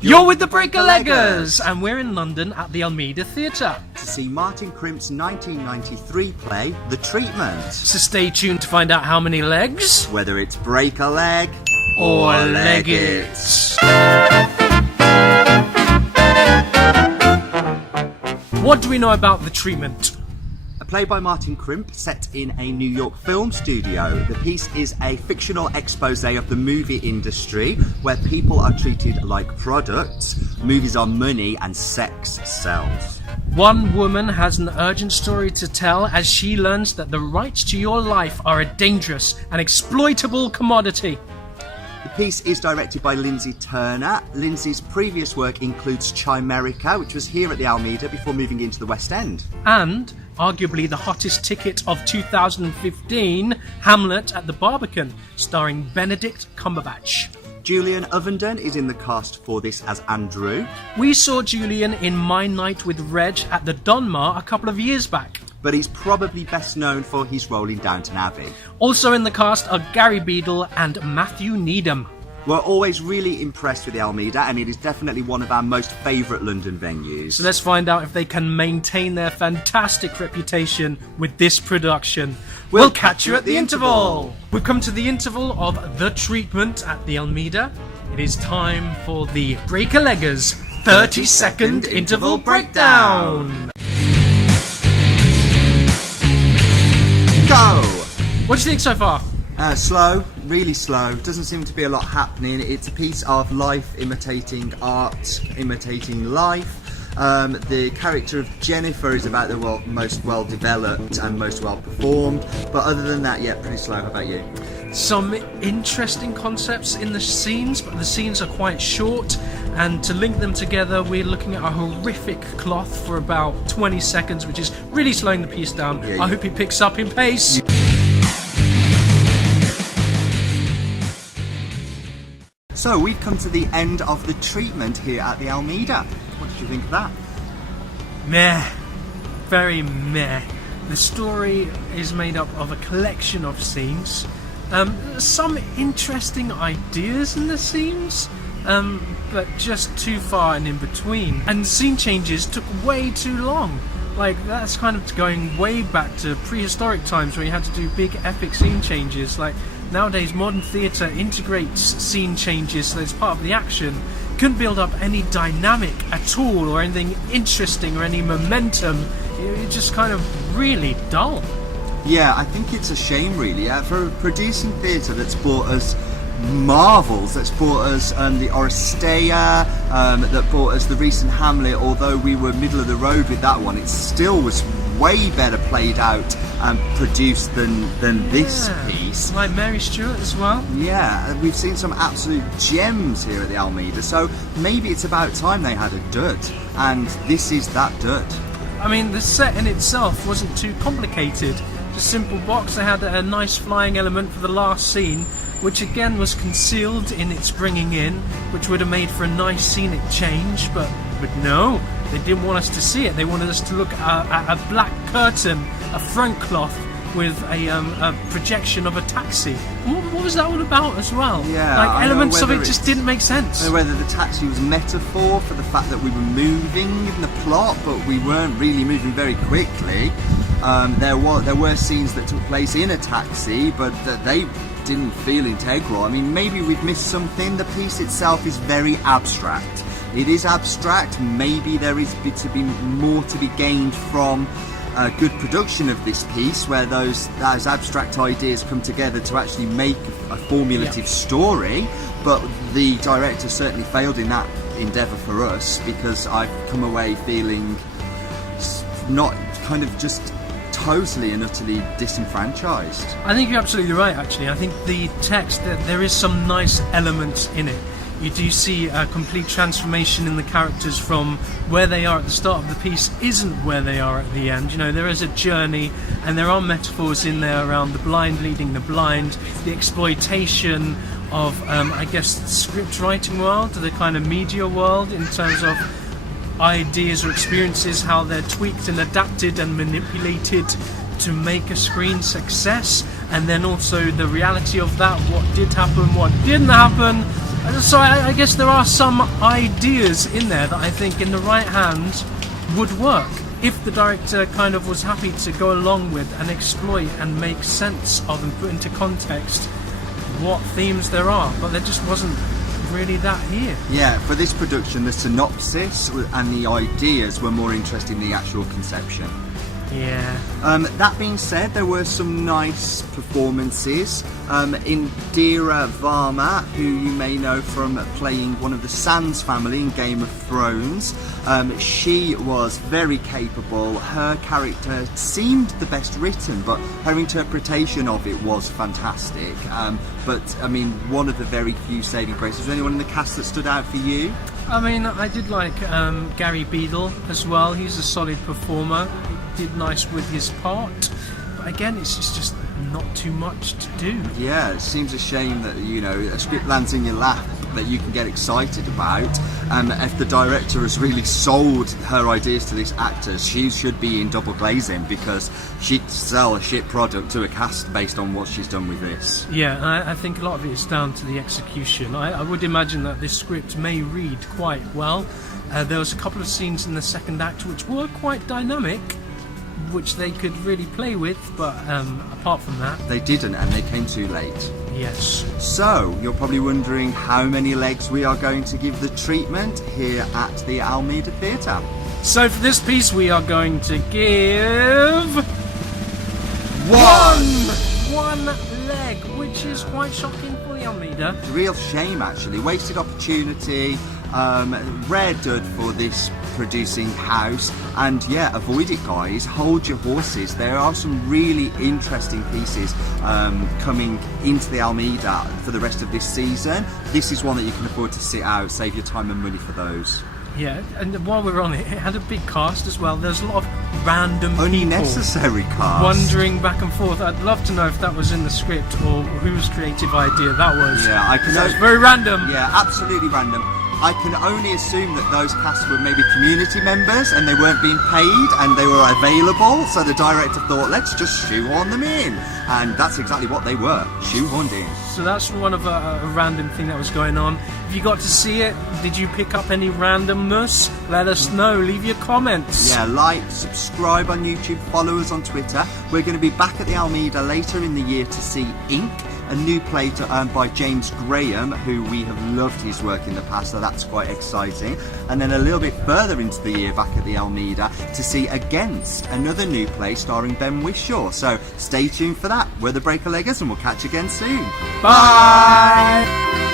You're with the Breaker-Leggers, and we're in London at the Almeida Theatre to see Martin Crimp's 1993 play, The Treatment. So stay tuned to find out how many legs, whether it's break a leg or leg it. What do we know about The Treatment? A play by Martin Crimp set in a New York film studio. The piece is a fictional expose of the movie industry where people are treated like products. Movies are money and sex sells. One woman has an urgent story to tell as she learns that the rights to your life are a dangerous and exploitable commodity. The piece is directed by Lyndsey Turner. Lyndsey's previous work includes Chimerica, which was here at the Almeida before moving into the West End. And arguably the hottest ticket of 2015, Hamlet at the Barbican, starring Benedict Cumberbatch. Julian Ovenden is in the cast for this as Andrew. We saw Julian in My Night with Reg at the Donmar a couple of years back. But he's probably best known for his role in Downton Abbey. Also in the cast are Gary Beadle and Matthew Needham. We're always really impressed with the Almeida, and it is definitely one of our most favourite London venues. So let's find out if they can maintain their fantastic reputation with this production. We'll catch you at the interval! We've come to the interval of The Treatment at the Almeida. It is time for the Breaker-Leggers 30-second interval breakdown! Go! What do you think so far? Slow, really slow. Doesn't seem to be a lot happening. It's a piece of life imitating art, imitating life. The character of Jennifer is about the most well developed and most well performed. But other than that, yeah, pretty slow. How about you? Some interesting concepts in the scenes, but the scenes are quite short. And to link them together, we're looking at a horrific cloth for about 20 seconds, which is really slowing the piece down. Yeah, I hope he picks up in pace. So we've come to the end of The Treatment here at the Almeida. What did you think of that? Meh. Very meh. The story is made up of a collection of scenes. Some interesting ideas in the scenes, but just too far and in between. And scene changes took way too long. Like, that's kind of going way back to prehistoric times where you had to do big epic scene changes. Like, nowadays modern theatre integrates scene changes so it's part of the action. Couldn't build up any dynamic at all or anything interesting or any momentum. It's just kind of really dull. Yeah, I think it's a shame really, for producing theatre that's brought us marvels, that's brought us the Oresteia, that brought us the recent Hamlet. Although we were middle of the road with that one, it still was way better played out and produced than this piece. Like Mary Stuart as well. Yeah, we've seen some absolute gems here at the Almeida, so maybe it's about time they had a dud, and this is that dud. I mean, the set in itself wasn't too complicated. Just a simple box. They had a nice flying element for the last scene, which again was concealed in its bringing in, which would have made for a nice scenic change, but no, they didn't want us to see it. They wanted us to look at a black curtain, a front cloth with a projection of a taxi. What was that all about as well? Yeah, like elements of it just didn't make sense. I don't know whether the taxi was a metaphor for the fact that we were moving in the plot, but we weren't really moving very quickly. There were scenes that took place in a taxi, but they didn't feel integral. I mean, maybe we've missed something. The piece itself is very abstract. It is abstract. Maybe there is more to be gained from a good production of this piece, where those abstract ideas come together to actually make a formulative story. But the director certainly failed in that endeavour for us, because I've come away feeling not kind of just totally and utterly disenfranchised. I think you're absolutely right, actually. I think the text, there is some nice elements in it. You do see a complete transformation in the characters from where they are at the start of the piece isn't where they are at the end. You know, there is a journey, and there are metaphors in there around the blind leading the blind, the exploitation of, I guess, the script writing world, the kind of media world in terms of ideas or experiences, how they're tweaked and adapted and manipulated to make a screen success, and then also the reality of that, what did happen, what didn't happen. So I guess there are some ideas in there that I think in the right hands would work. If the director kind of was happy to go along with and exploit and make sense of and put into context what themes there are, but there just wasn't really that here. Yeah, for this production, the synopsis and the ideas were more interesting than the actual conception. Yeah. That being said, there were some nice performances. Indira Varma, who you may know from playing one of the Sands family in Game of Thrones, she was very capable. Her character seemed the best written, but her interpretation of it was fantastic. But I mean, one of the very few saving graces. Was there anyone in the cast that stood out for you? I mean, I did like Gary Beadle as well. He's a solid performer. He did nice with his part. But again, it's just not too much to do. Yeah, it seems a shame that, you know, a script lands in your lap that you can get excited about. If the director has really sold her ideas to this actor, she should be in double glazing, because she'd sell a shit product to a cast based on what she's done with this. Yeah, I think a lot of it is down to the execution. I would imagine that this script may read quite well. There was a couple of scenes in the second act which were quite dynamic, which they could really play with, but apart from that... They didn't, and they came too late. Yes. So, you're probably wondering how many legs we are going to give the treatment here at the Almeida Theatre. So for this piece we are going to give... One leg, which is quite shocking for the Almeida. It's a real shame, actually. Wasted opportunity. Rare dud for this producing house, and yeah, avoid it, guys. Hold your horses. There are some really interesting pieces coming into the Almeida for the rest of this season. This is one that you can afford to sit out, save your time and money for those. Yeah, and while we're on it, it had a big cast as well. There's a lot of random unnecessary cast wandering back and forth. I'd love to know if that was in the script or whose creative idea that was. Yeah, that was very random. Yeah, absolutely random. I can only assume that those casts were maybe community members and they weren't being paid and they were available, so the director thought, let's just shoehorn them in. And that's exactly what they were, shoehorned in. So that's one of a random thing that was going on. If you got to see it, did you pick up any randomness? Let us know, leave your comments. Yeah, like, subscribe on YouTube, follow us on Twitter. We're going to be back at the Almeida later in the year to see Ink, a new play by James Graham, who we have loved his work in the past, so that's quite exciting. And then a little bit further into the year back at the Almeida to see Against, another new play starring Ben Whishaw. So stay tuned for that. We're the Breaker Leggers and we'll catch you again soon. Bye!